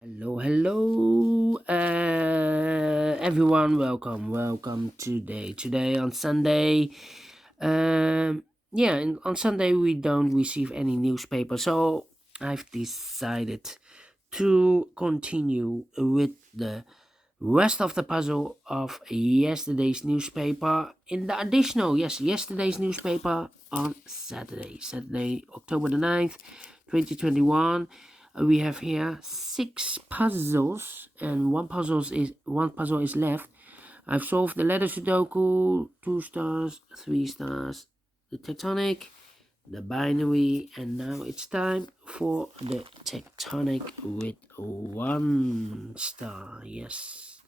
Hello, everyone. Welcome today on Sunday. On Sunday we don't receive any newspaper, so I've decided to continue with the rest of the puzzle of yesterday's newspaper in the yesterday's newspaper on Saturday, October the 9th, 2021. We have here six puzzles, and one puzzle is left. I've solved the letter Sudoku, 2 stars, 3 stars, the tectonic, the binary, and now it's time for the tectonic with 1 star. Yes,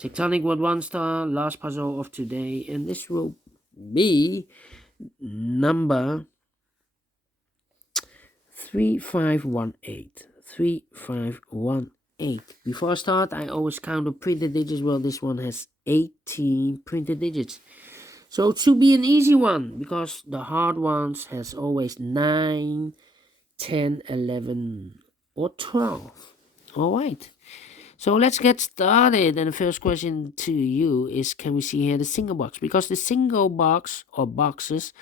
tectonic with 1 star, last puzzle of today, and this will be number 3518. Before I start, I always count the printed digits. Well, this one has 18 printed digits, so it should be an easy one because the hard ones has always 9, 10, 11, or 12. All right, so let's get started. And the first question to you is, can we see here the single box? Because the single box or boxes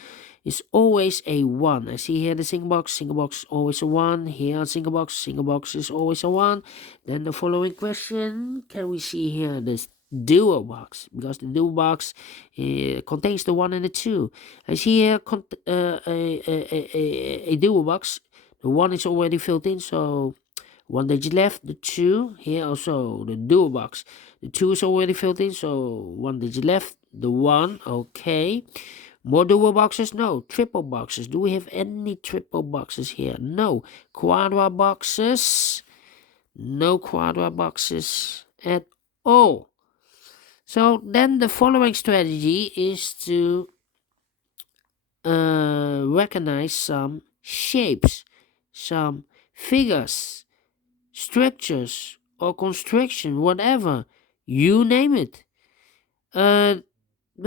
is always a 1. I see here the single box always a 1. Here single box is always a 1. Then the following question, can we see here this dual box? Because the dual box contains the 1 and the 2. I see here a dual box. The 1 is already filled in, so 1 digit left. The 2, here also the dual box. The 2 is already filled in, so 1 digit left. The 1, okay. More dual boxes? No. Triple boxes. Do we have any triple boxes here? No. Quadra boxes? No quadra boxes at all. So then the following strategy is to recognize some shapes, some figures, structures, or construction, whatever. You name it. The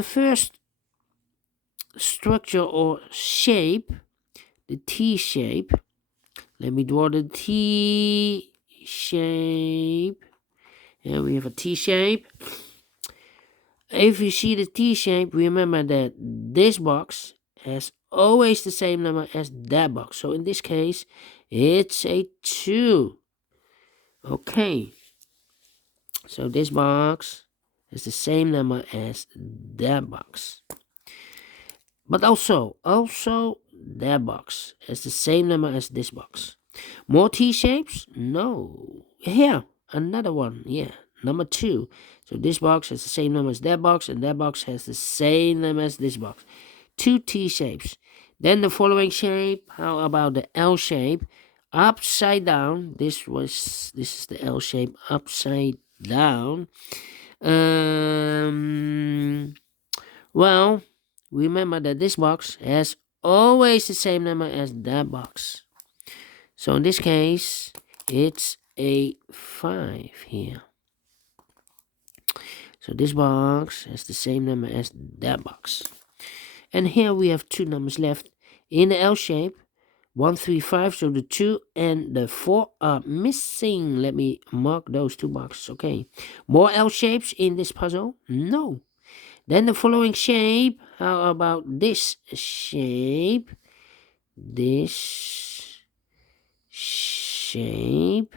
first structure or shape, the T shape. Let me draw the T shape. Here we have a T shape. If you see the T shape, remember that this box has always the same number as that box. So in this case, it's a 2. Okay. So this box has the same number as that box. But also that box has the same number as this box. More T-shapes? No. Here, another one. Yeah, number 2. So this box has the same number as that box, and that box has the same number as this box. 2 T-shapes. Then the following shape. How about the L shape? Upside down. This is the L shape upside down. Well, remember that this box has always the same number as that box. So in this case, it's a 5 here. So this box has the same number as that box. And here we have 2 numbers left in the L shape. 1, 3, 5. So the 2 and the 4 are missing. Let me mark those 2 boxes. Okay. More L shapes in this puzzle? No. Then the following shape. How about this shape? This shape.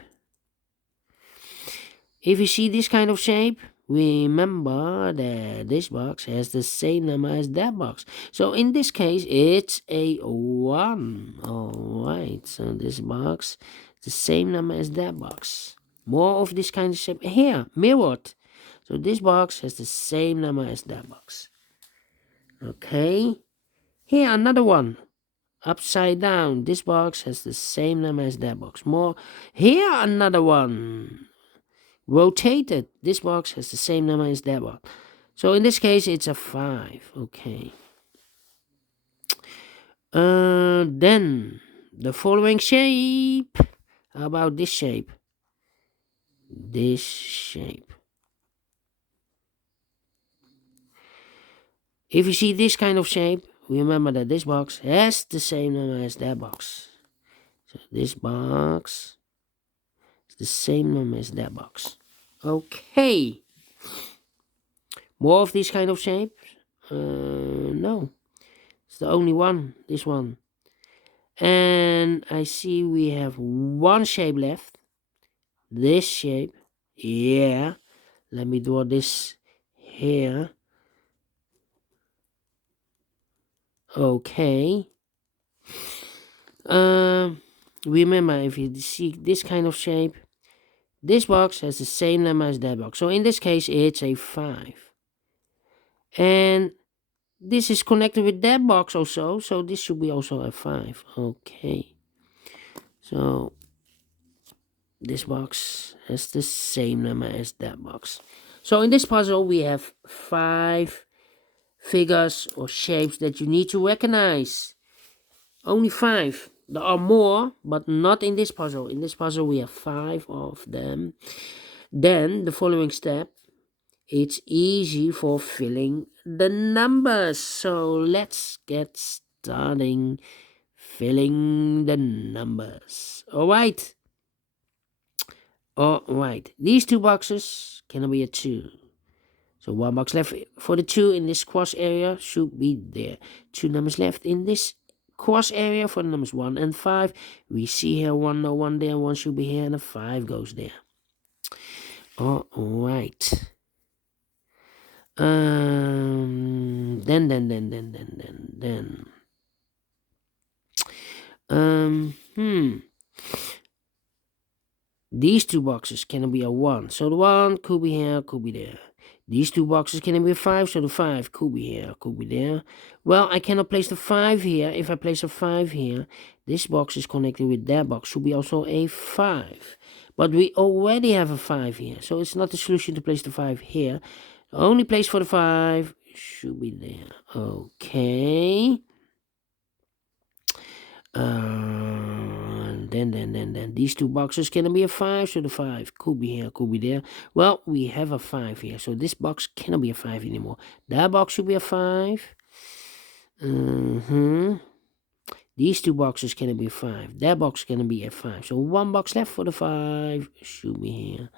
If you see this kind of shape, remember that this box has the same number as that box. So in this case, it's a 1. Alright, so this box is the same number as that box. More of this kind of shape here, mirrored. So this box has the same number as that box. Okay. Here, another one. Upside down. This box has the same number as that box. More. Here, another one. Rotated. This box has the same number as that box. So in this case, it's a 5. Okay. Then the following shape. How about this shape? This shape. If you see this kind of shape, remember that this box has the same number as that box. So this box the same number as that box. Okay. More of these kind of shapes? No. It's the only one, this one. And I see we have one shape left. This shape. Yeah. Let me draw this here. Okay. Remember, if you see this kind of shape, this box has the same number as that box. So in this case, it's a 5. And this is connected with that box also. So this should be also a 5. Okay. So this box has the same number as that box. So in this puzzle, we have 5 figures or shapes that you need to recognize. Only 5. There are more, but not in this puzzle. In this puzzle, we have 5 of them. Then, the following step, it's easy for filling the numbers. So, let's get starting filling the numbers. Alright. Alright. These 2 boxes can be a 2. So 1 box left for the 2 in this cross area should be there. 2 numbers left in this cross area for the numbers 1 and 5. We see here 1, no 1 there, 1 should be here, and a 5 goes there. Alright. These 2 boxes can be a 1. So the 1 could be here, could be there. These 2 boxes can be a 5, so the 5 could be here, could be there. Well, I cannot place the 5 here. If I place a 5 here, this box is connected with that box. Should be also a 5. But we already have a 5 here, so it's not the solution to place the 5 here. The only place for the 5 should be there. Okay. Then these 2 boxes can be a 5, so the 5 could be here, could be there. Well, we have a 5 here, so this box cannot be a 5 anymore. That box should be a 5. These 2 boxes can be a 5. That box can be a 5. So 1 box left for the 5 should be here.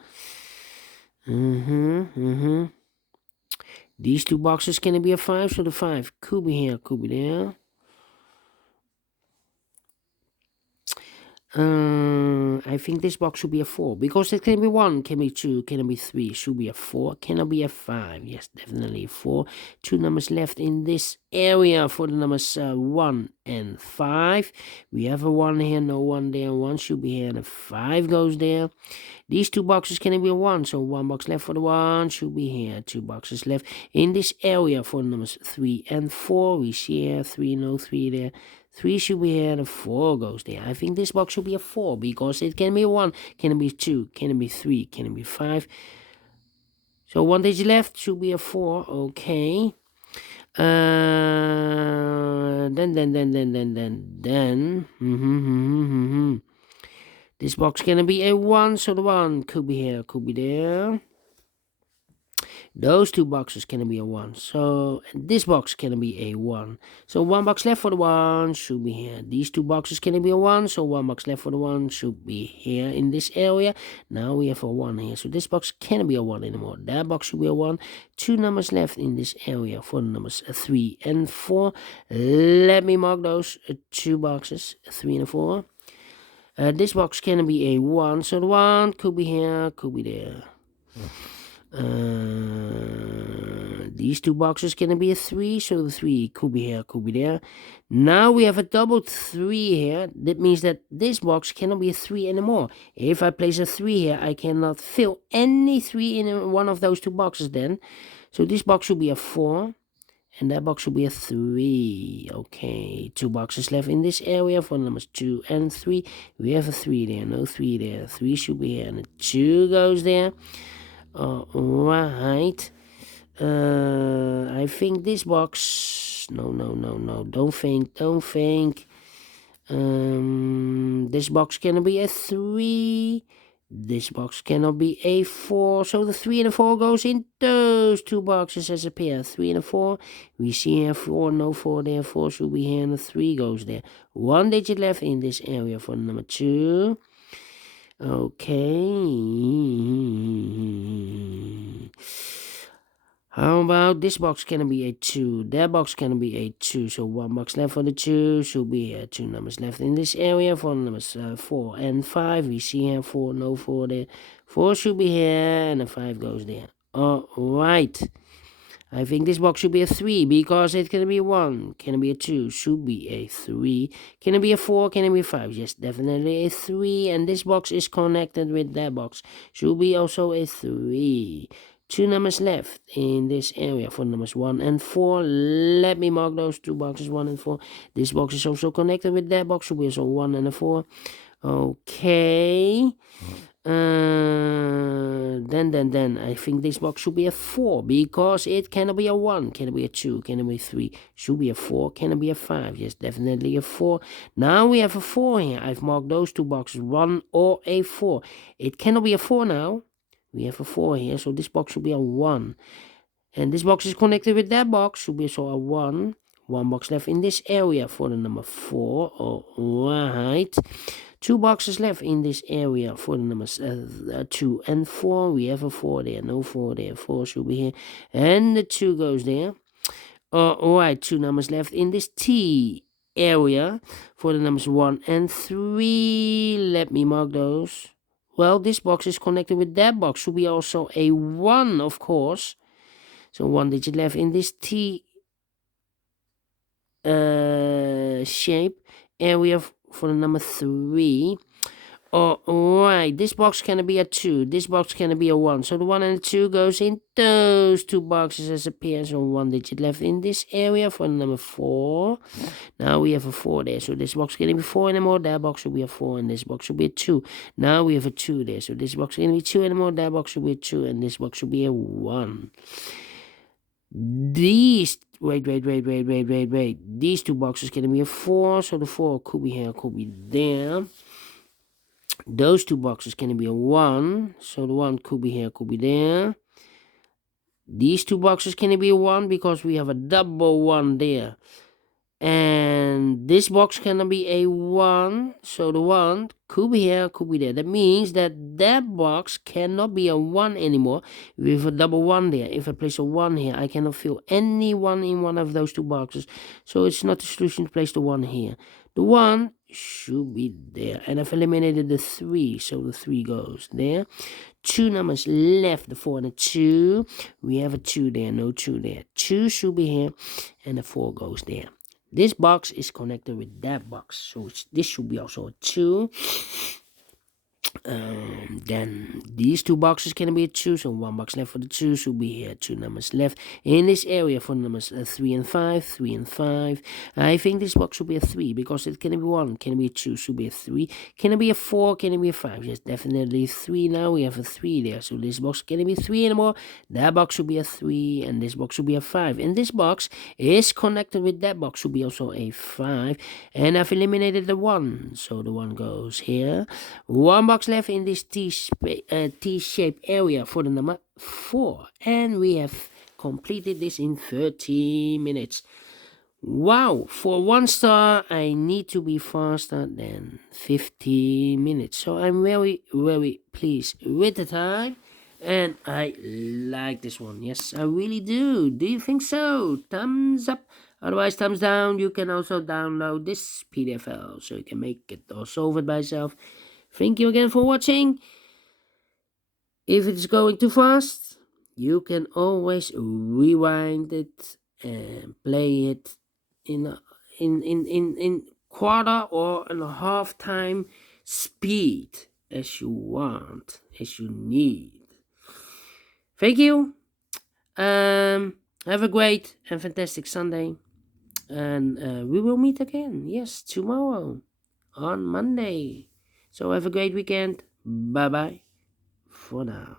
These 2 boxes can be a 5, so the 5 could be here, could be there. I think this box should be a 4 because it can be 1, can be 2, can be 3, should be a 4, cannot be a 5. Yes, definitely a 4. 2 numbers left in this area for the numbers 1 and 5. We have a 1 here, no 1 there, 1 should be here, and a 5 goes there. These 2 boxes can be a 1, so 1 box left for the 1 should be here. 2 boxes left in this area for the numbers 3 and 4. We see here 3, no 3 there. 3 should be here, and a 4 goes there. I think this box should be a 4 because it can be a 1, can be 2, can be 3, can be 5. So 1 digit left should be a 4. Okay. This box can be a 1, so the 1 could be here, could be there. Those 2 boxes can be a 1. So this box can be a 1. So 1 box left for the 1 should be here. These 2 boxes can be a 1. So 1 box left for the 1 should be here in this area. Now we have a 1 here. So this box can't be a 1 anymore. That box should be a 1. 2 numbers left in this area for the numbers 3 and 4. Let me mark those 2 boxes, 3 and 4. This box can be a 1. So the 1 could be here, could be there. These 2 boxes can be a 3, so the 3 could be here, could be there. Now we have a double 3 here. That means that this box cannot be a 3 anymore. If I place a 3 here, I cannot fill any 3 in one of those 2 boxes then. So this box should be a 4, and that box should be a 3. Okay, 2 boxes left in this area for numbers 2 and 3. We have a 3 there, no 3 there. 3 should be here, and a 2 goes there. Alright. I think this box. No. Don't think. This box cannot be a 3. This box cannot be a 4. So the 3 and the 4 goes in those 2 boxes as a pair. 3 and a 4. We see here 4, no 4 there. 4 should be here, and the 3 goes there. 1 digit left in this area for number 2. Okay. How about this box can be a 2? That box can be a 2. So 1 box left for the 2. Should be 2 numbers left in this area for numbers 4 and 5. We see here 4, no 4 there. 4 should be here and a 5 goes there. Alright. I think this box should be a 3 because it can be a 1, can it be a 2, should be a 3, can it be a 4, can it be a 5, yes, definitely a 3, and this box is connected with that box, should be also a 3. 2 numbers left in this area for numbers 1 and 4. Let me mark those 2 boxes, 1 and 4. This box is also connected with that box, should be also 1 and a 4. Okay. Then I think this box should be a 4 because it cannot be a 1, can it be a 2, can it be a 3, should be a 4, can it be a 5, yes, definitely a 4. Now we have a 4 here. I've marked those 2 boxes, 1 or a 4. It cannot be a 4 now. We have a 4 here, so this box should be a 1. And this box is connected with that box, should be also a 1. 1 box left in this area for the number 4. Alright. 2 boxes left in this area for the numbers 2 and 4. We have a 4 there, no 4 there. 4 should be here, and the 2 goes there. Alright, 2 numbers left in this T area for the numbers 1 and 3. Let me mark those. Well, this box is connected with that box. Should be also a 1, of course. So 1 digit left in this T shape area for the number 3. Alright, this box can be a 2. This box can be a 1. So the 1 and the 2 goes in those 2 boxes as a pair. So 1 digit left in this area for the number 4. Now we have a 4 there. So this box can be 4 anymore. That box should be a 4 and this box should be a 2. Now we have a 2 there. So this box can be 2 anymore. That box should be a 2 and this box should be a 1. These wait. These 2 boxes can be a 4. So the 4 could be here, could be there. Those 2 boxes can be a 1. So the 1 could be here, could be there. These 2 boxes can be a 1 because we have a double 1 there. And this box can be a 1. So the 1 could be here, could be there. That means that that box cannot be a 1 anymore. We have a double 1 there. If I place a 1 here, I cannot fill any 1 in one of those 2 boxes. So it's not the solution to place the 1 here. The 1 should be there. And I've eliminated the 3. So the 3 goes there. 2 numbers left, the 4 and the 2. We have a 2 there, no 2 there. 2 should be here. And the 4 goes there. This box is connected with that box. So this should be also a 2. Then these 2 boxes can be a 2, so 1 box left for the 2 should be here. 2 numbers left in this area for numbers 3 and 5, 3 and 5. I think this box should be a 3 because it can be 1, can be a 2, should be a 3, can it be a 4, can it be a 5, yes, definitely 3. Now we have a 3 there, so this box can be 3 anymore. That box should be a 3 and this box should be a 5, and this box is connected with that box, should be also a 5, and I've eliminated the 1, so the 1 goes here. 1 box left in this T-shaped area for the number 4, and we have completed this in 30 minutes. Wow, for 1 star I need to be faster than 50 minutes, so I'm very pleased with the time, and I like this one. Yes, I really do. Do you think so? Thumbs up. Otherwise, thumbs down. You can also download this PDF file so you can make it or solve it by yourself. Thank you again for watching. If it's going too fast, you can always rewind it and play it in quarter or in a half time speed as you want, as you need. Thank you. Have a great and fantastic Sunday, and we will meet again. Yes, tomorrow on Monday. So have a great weekend. Bye bye for now.